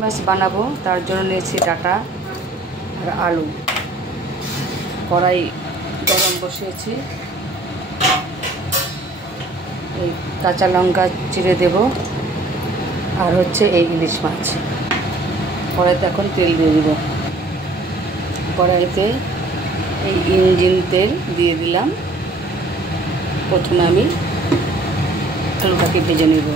মাছ বানাবো তার জন্য নিয়েছি ডাটা আর আলু। কড়াই গরম বসিয়েছি, এই কাঁচা লঙ্কা চিড়ে দেব আর হচ্ছে এই ইলিশ মাছ। কড়াইতে এখন তেল দিয়ে দেব। কড়াইতে এই ইঞ্জিন তেল দিয়ে দিলাম। প্রথমে আমি আলুটাকে ভেজে নেব।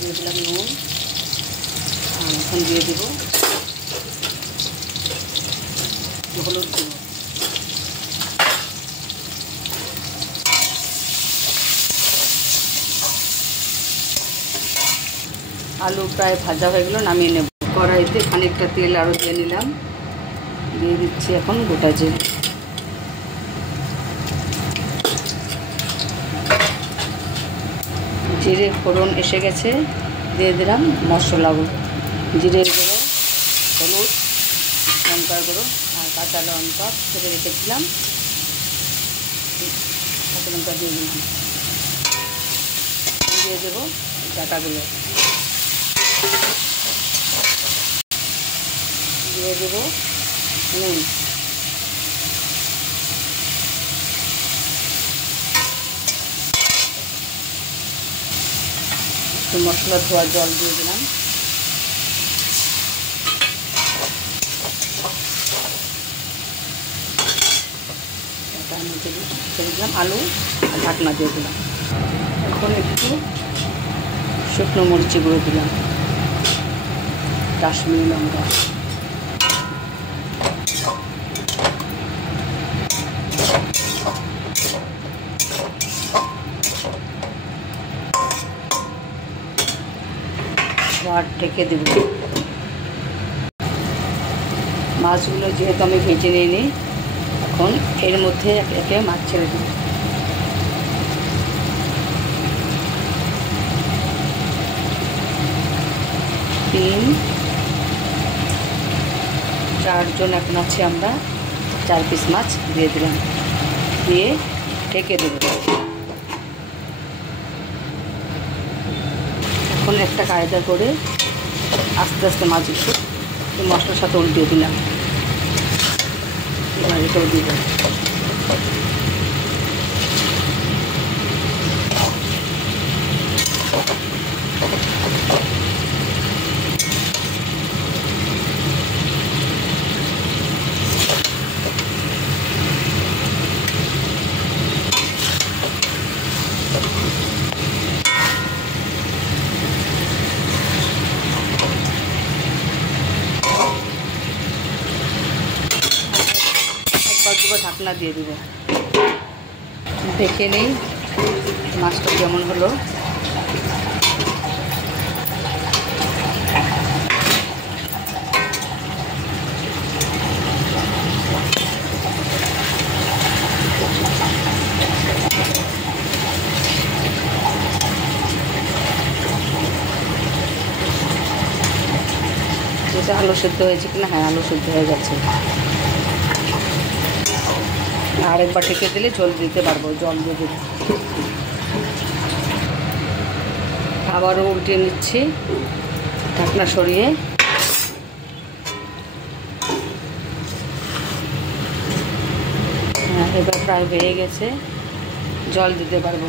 দিয়ে দিলাম নুন, আর এখন দিয়ে দেব হলুদ দেব। আলু প্রায় ভাজা হয়ে গেল, নামিয়ে নেব। কড়াইতে খানিকটা তেল আরও দিয়ে নিলাম। দিয়ে দিচ্ছি এখন গোটা জিরে। জিরে ফোড়ন এসে গেছে, দিয়ে দিলাম মশলাগুলো। জিরে গুঁড়ো, হলুদ, লঙ্কার গুঁড়ো আর কাঁচা লঙ্কা ফেলে রেখেছিলাম, কাঁচা লঙ্কা দিয়ে দিলাম। দিয়ে দেবো ডাটাগুলো, দিয়ে দেবো নুন, একটু মশলা ধোয়া জল দিয়ে দিলাম। তার মধ্যে ছেড়ে দিলাম আলু আর ঢাকনা দিয়ে দিলাম। এখন একটু শুকনো মরিচি গুঁড়ো দিলাম, কাশ্মীরি লঙ্কা, আর ঢেকে দেব। মাছগুলো যেহেতু আমি ভেজে নিয়ে নিই, এখন এর মধ্যে একে মাছ ছেড়ে দিই। তিন চারজন এখন আছি আমরা, 4 পিস মাছ দিয়ে দিলাম, দিয়ে ঢেকে দেব। এখন একটা কায়দা করে আস্তে আস্তে মাছগুলো মশলার সাথে উল্টিয়ে দিলাম। এবার এটাও দিব। দুবার ঢাকনা দিয়ে দিব। দেখে নেই মাছটা কেমন হলো। এটা আলু সেদ্ধ হয়েছে কিনা? হ্যাঁ, আলু সেদ্ধ হয়ে গেছে। আর একবার ঢেকে দিলে জল দিতে পারবো, জল দিয়ে দেবো। আবারও উল্টিয়ে নিচ্ছি ঢাকনা সরিয়ে। হ্যাঁ, এবার প্রায় হয়ে গেছে, জল দিতে পারবো।